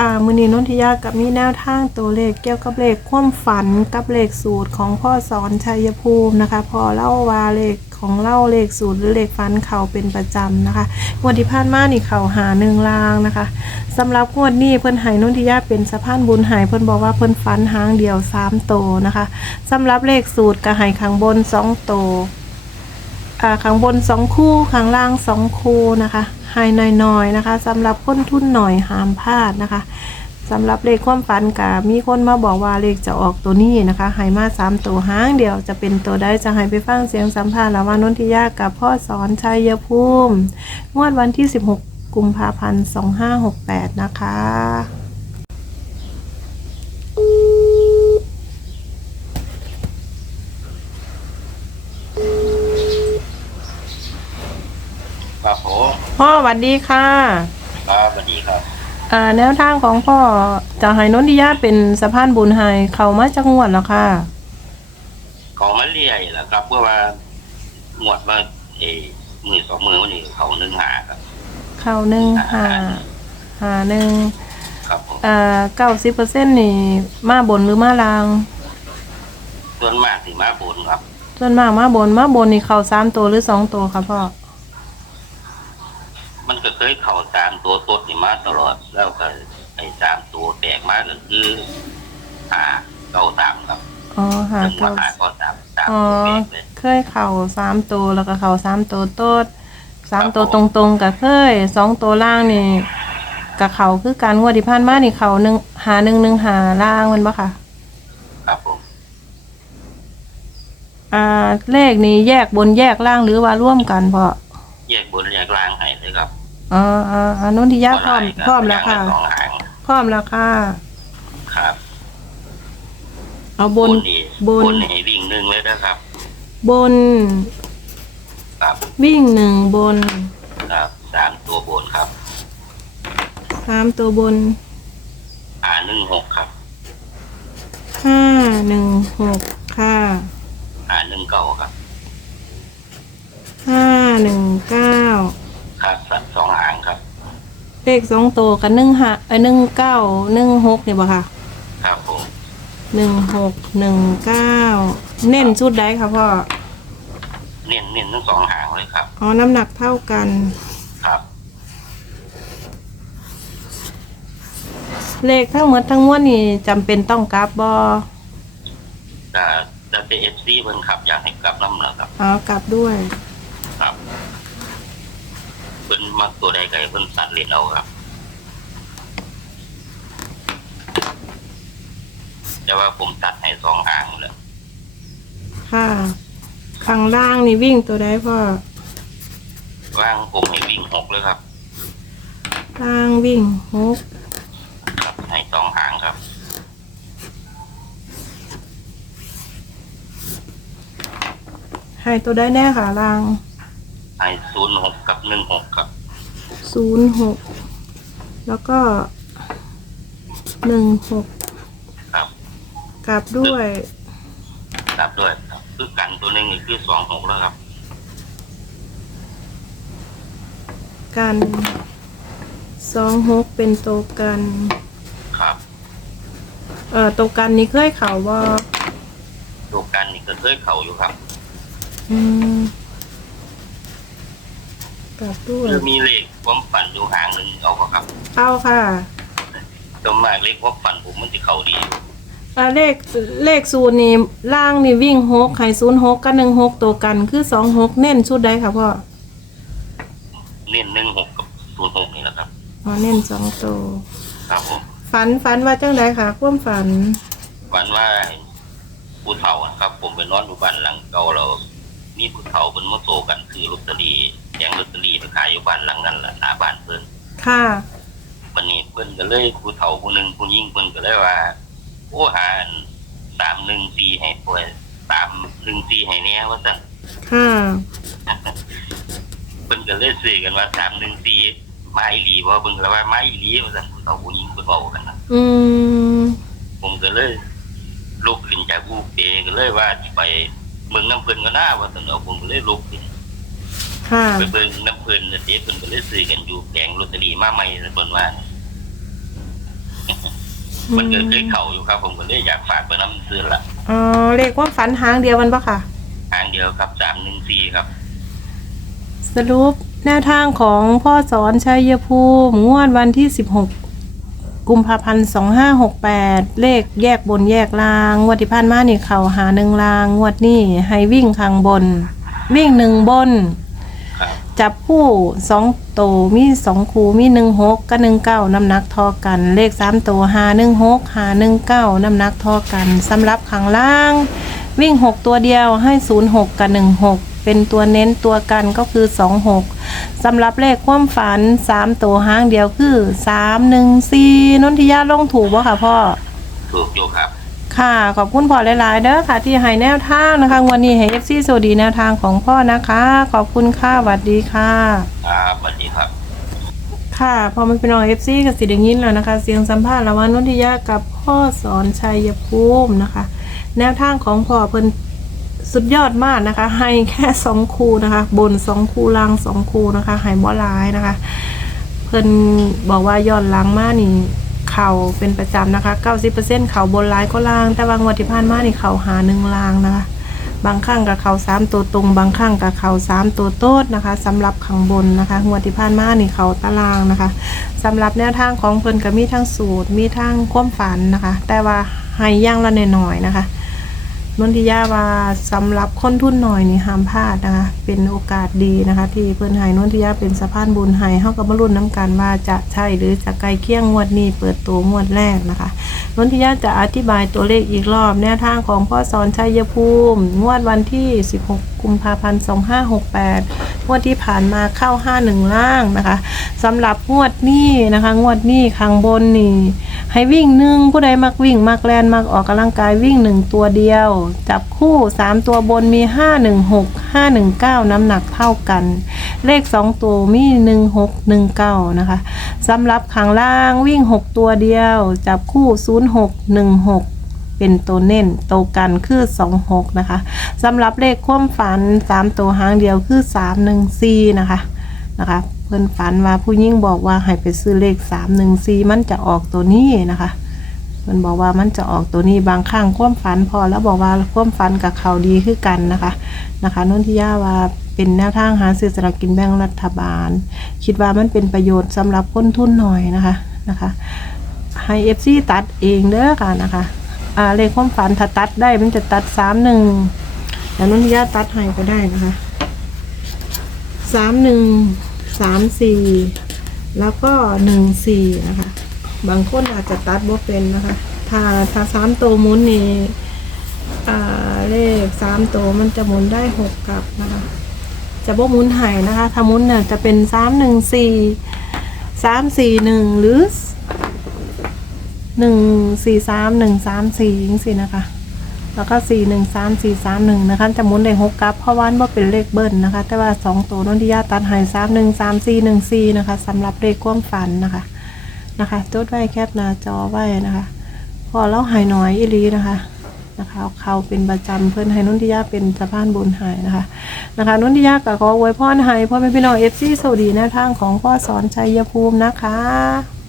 ค่ะมือนีนนทิยากับมีแนวทางตัวเลขเกี่ยวกับเลขความฝันกับเลขสูตรของพ่อสอนชัยภูมินะคะ พอเล่าว่าเลขของเล่าเลขสูตรหรือเลขฝันเขาเป็นประจำนะคะงวดที่ผ่านมานี่เขาหาหนึ่งลางนะคะสำหรับงวดนี้เพิ่นหายนนทิยาเป็นสะพานบุญหายเพิ่นบอกว่าเพิ่นฝันหางเดียวสามโตนะคะสำหรับเลขสูตรก็ใหายข้างบนสองโตอ่าข้างบนสองคู่ข้างล่างสองคู่นะคะ ให้น้อยๆนะคะสำหรับคนทุนหน่อยห้ามพลาดนะคะสำหรับเลขความฝันกะมีคนมาบอกว่าเลขจะออกตัวนี้นะคะไฮมาสามตัวห้างเดียวจะเป็นตัวได้จะให้ไปฟังเสียงสัมภาษณ์ระหว่างนนทิยากับพ่อสอนชัยภูมิ งวดวันที่ 16 กุมภาพันธ์ 2568 นะคะ ครับผมพ่อสวัสดีค่ะครับสวัสดีครับ อ่าแนวทางของพ่อจะให้นนทิยาเป็นสะพานบุญให้เขามาจักงวดแล้วค่ะ ของมันเรียแหละครับ เพื่อว่าหมวดว่าเออมือสองมือวันนี้เขาหนึ่งหาครับ เข้าหนึ่งหาหาหนึ่งครับผมอ่าเก้าสิบเปอร์เซ็นต์นี่ มาบนหรือมาลาง ส่วนมากสิมาบุญครับ ส่วนมากมาบนมาบนนี่เข้าสามตัวหรือสองตัวครับพ่อ มันก็เคยเข่าสามตัวตดนี่มาตลอด แล้วก็ไอ้สามตัวแตกมาก็คือหาเก้าสามครับอ๋อหาถึงว่าเก้าหาเก้าสามสามอ๋อตัวแตกเลยเคยเข่าสามตัวแล้วก็เข่าสามตัวโต้สามตัวตรงๆกับเคยสองตัวล่างนี่กับเขาคือการงวดที่ผ่านมานี่เขาหนึ่งหาหนึ่งหนึ่งหาล่างมันปะค่ะ ครับผมอ่าเลขนี้แยกบนแยกล่างหรือว่าร่วมกันพอ แยกบนแยกล่างให้เลยครับอ่าอ่าอ่านุ่นที่ยาพร้อมบ่หลายพร้อมแล้วค่ะ ย่างลสองหางพร้อมแล้วค่ะ ครับเอาบน นี่บนบนให้วิ่งหนึ่งเลยนะครับ บน ครับวิ่งหนึ่งบนครับสามตัวบนครับสามตัวบนหาหนึ่งหกครับห้าหนึ่งหกค่ะหาหนึ่งเก้าครับ ห้าหนึ่งเก้าครับสัตว์สองหางครับ เลขสองตัวกับหนึ่งห้าเอ้ยหนึ่งเก้าหนึ่งหกเนี่ยบ่ค่ะครับผมหนึ่งหกหนึ่งเก้าเน้นชุดใดค่ะพ่อเน้นเน้นทั้งสองหางเลยครับ อ๋อน้ำหนักเท่ากัน ครับ เลขทั้งหมดทั้งมวลนี่จำเป็นต้องกราฟบอแต่แต่เป็นเอฟซีเพิ่นขับอยากให้กลับน้ำหนักครับ อ๋อกราฟด้วยครับ เพิ่นมักตัวใดไก่เพิ่นตัดเลนเอาครับ แต่ว่าผมตัดให้สองหางเลยค่ะ ข้างล่างนี่วิ่งตัวใดพ่อว่างผมให้วิ่งหกเลยครับล่างวิ่งหกครับให้สองหางครับ ให้ตัวได้แน่ค่ะล่าง ให้ศูนย์หกกับหนึ่งหกครับศูนย์หกแล้วก็หนึ่งหกครับกลับด้วยตัดด้วยครับคือกันตัวหนึ่งนี่คือสองหกแล้วครับ กันสองหกเป็นตัวกัน ครับเอ่อตัวกันนี่เคยเข่าว่าตัวกันนี่ก็เคยเข่าอยู่ครับ อืม กลับด้วยคือมีเลขความฝันอยู่หางหนึ่งเอาก็ครับ เอาค่ะตัวมากเลขความฝันผมมันจะเข่าดีอยู่อ่าเลขเลขศูนย์นี่ล่างนี่วิ่งหกไข่ศูนย์หกกับหนึ่งหกตัวกันคือสองหกเน้นชุดใดค่ะพ่อเน้นหนึ่งหกกับศูนย์หกนี่แหละครับ อ๋อเน้นสองตัวครับผมฝันฝันว่าจังใดค่ะความฝัน ฝันว่าผู้เฒ่าอะครับ ผมไปนอนอยู่บ้านหลังเก่าเรา มีผู้เฒ่าเป็นมาโซกันคือลอตเตอรี่แย่งลอตเตอรี่ไปขายอยู่บ้านหลังนั้นแหละหน้าบ้านเพิ่นค่ะ วันนี้เพิ่นก็เลยผู้เฒ่าผู้หนึ่งผู้ยิ่งเพิ่นก็เลยว่าโอ้หาสามหนึ่งสี่ให้ป่วยสามหนึ่งสี่ให้แน่ว่าสั่นค่ะ เพิ่นก็เลยซื้อกันว่าสามหนึ่งสี่ไม้หลีเพราะเพิ่นก็ว่าไม้หลีว่าสั่นผู้เฒ่าผู้ยิ่งเพิ่นบอกกันนะอืมผมก็เลยลุกขึ้นจากวูบเปก็เลยว่าสิไป เมืองน้ำเพิ่นก็น่าว่าสั่นเอาผมก็เลยลุกขึ้นค่ะไปเบิ่งน้ำเพิ่นน่ะเด้เพิ่นก็เลยซื้อกันอยู่แผงลอตเตอรี่มาใหม่เพิ่นว่า มันเกิดเคยเข่าอยู่ครับ ผมก็เลยอยากฝากไปน้ำซื้อละอ๋อเลขความฝันหางเดียวมันปะค่ะ ทางเดียวครับสามหนึ่งสี่ครับสรุปแนวทางของพ่อสอนชัยภูมิงวดวันที่ 16 กุมภาพันธ์2568เลขแยกบนแยกลาง งวดที่ผ่านมานี่เขาหาหนึ่งลาง งวดนี้ให้วิ่งข้างบน วิ่งหนึ่งบน ครับ จับคู่สองโตวมีสองคูมีหนึ่งหกกับหนึ่งเก้าน้ำหนักเทอกัน เลขสามตัวหาหนึ่งหกหาหนึ่งเก้าน้ำหนักเทอกันสำหรับข้างล่าง วิ่งหกตัวเดียวให้ศูนย์หกกับหนึ่งหกเป็นตัวเน้นตัวกันก็คือสองหก สำหรับเลขความฝันสามตัวห้างเดียวคือสามหนึ่งสี่นนทิยาลงถูกวะค่ะพ่อ ถูกอยู่ครับ ค่ะ ขอบคุณพ่อหลายๆเด้อค่ะ ที่ให้แนวทางนะคะ วันนี้ให้เอฟซีสวัสดีแนวทางของพ่อนะคะ ขอบคุณค่ะสวัสดีค่ะ ครับสวัสดีครับ ค่ะพอมันเป็นน้องเอฟซีกับสิเดยินแล้วนะคะ เสียงสัมภาษณ์ระหว่างนนทิยากับพ่อสอนชัยภูมินะคะ แนวทางของพ่อเพิ่น สุดยอดมากนะคะ ให้แค่สองคูนะคะ บนสองคูล่างสองคูนะคะให้บ่หลายนะคะ เพิ่นบอกว่าย้อนหลังมากนี่เข่าเป็นประจำนะคะ 90%เข่าบนร้ายก็ล่าง แต่บางวันที่ผ่านมานี่เข่าหาหนึ่งล่างนะคะ บางครั้งกับเข่าสามตัวตรง บางครั้งกับเข่าสามตัวโต้นะคะสำหรับข้างบนนะคะงวดที่ผ่านมานี่เข่าตารางนะคะสำหรับแนวทางของเพิ่นก็มีทั้งสูตร มีทั้งความฝันนะคะ แต่ว่าให้ย่างละหน่อยๆนะคะ นนทิยาว่าสำหรับคนทุนหน่อยนี่ห้ามพลาดนะคะ เป็นโอกาสดีนะคะ ที่เพิ่นให้นนทิยาเป็นสะพานบุญให้เฮากับมารุ่นน้ำกันว่าจะใช่หรือจะไกลเคียงงวดนี้เปิดตัวงวดแรกนะคะนนทิยาจะอธิบายตัวเลขอีกรอบ แนวทางของพ่อสอนชัยภูมิ งวดวันที่ 16 กุมภาพันธ์2568 งวดที่ผ่านมาเข้า51ล่างนะคะสำหรับงวดนี้นะคะ งวดนี้ข้างบนนี่ให้วิ่งหนึ่งผู้ใดมักวิ่งมักแลนมักออกกำลังกายวิ่งหนึ่งตัวเดียว จับคู่3ตัวบนมี516 519น้ำหนักเท่ากัน เลข2ตัวมี1619นะคะสำหรับข้างล่างวิ่ง6ตัวเดียว จับคู่0616 เป็นตัวเน้นตัวกันคือ 26 นะคะสำหรับเลขความฝัน 3 ตัวหางเดียวคือ 314 นะคะนะคะเพื่อนฝันว่าผู้ยิ่งบอกว่าให้ไปซื้อเลข 314 มันจะออกตัวนี้นะคะเพิ่นบอกว่ามันจะออกตัวนี้บางครั้งความฝันพอแล้วบอกว่าความฝันกับเขาดีคือกันนะคะนะคะนุ่นทิยาว่าเป็นแนวทางหาซื้อสลากกินแบ่งรัฐบาล คิดว่ามันเป็นประโยชน์สำหรับคนทุนหน่อยนะคะนะคะให้เอฟซีตัดเองเด้อค่ะนะคะ อ่าเลขความฝันถ้าตัดได้มันจะตัดสามหนึ่งแล้วนนทิยาตัดให้ก็ได้นะคะสามหนึ่งสามสี่แล้วก็หนึ่งสี่นะคะ บางคนอาจจะตัดบ่เป็นนะคะ ถ้าถ้าสามตัวหมุนนี่อ่าเลขสามตัวมันจะหมุนได้หกกลับนะคะ จะบ่หมุนหายนะคะ ถ้าหมุนเนี่ยจะเป็นสามหนึ่งสี่สามสี่หนึ่งหรือ หนึ่งสี่สามหนึ่งสามสี่ยังสินะคะ แล้วก็สี่หนึ่งสามสี่สามหนึ่งนะคะ จะหมุนได้หกกับเพราะว่าบ่าเป็นเลขเบิ้ลนะคะ แต่ว่าสองตัวนนทิยาตัดหายสามหนึ่งสามสี่หนึ่งสี่นะคะสำหรับเลขความฝันนะคะนะคะจดไว้แคปหน้าจอไว้นะคะ พอเล่าหายน้อยอีหลีนะคะนะคะเขาเป็นประจำเพื่อนให้นุ่นทิยาเป็นสะพานบุญหายนะคะนะคะนุ่นทิยาก็ขออวยพรให้พ่อแม่พี่น้องเอฟซีสวัสดีแนวทางของพ่อสอนชัยภูมินะคะ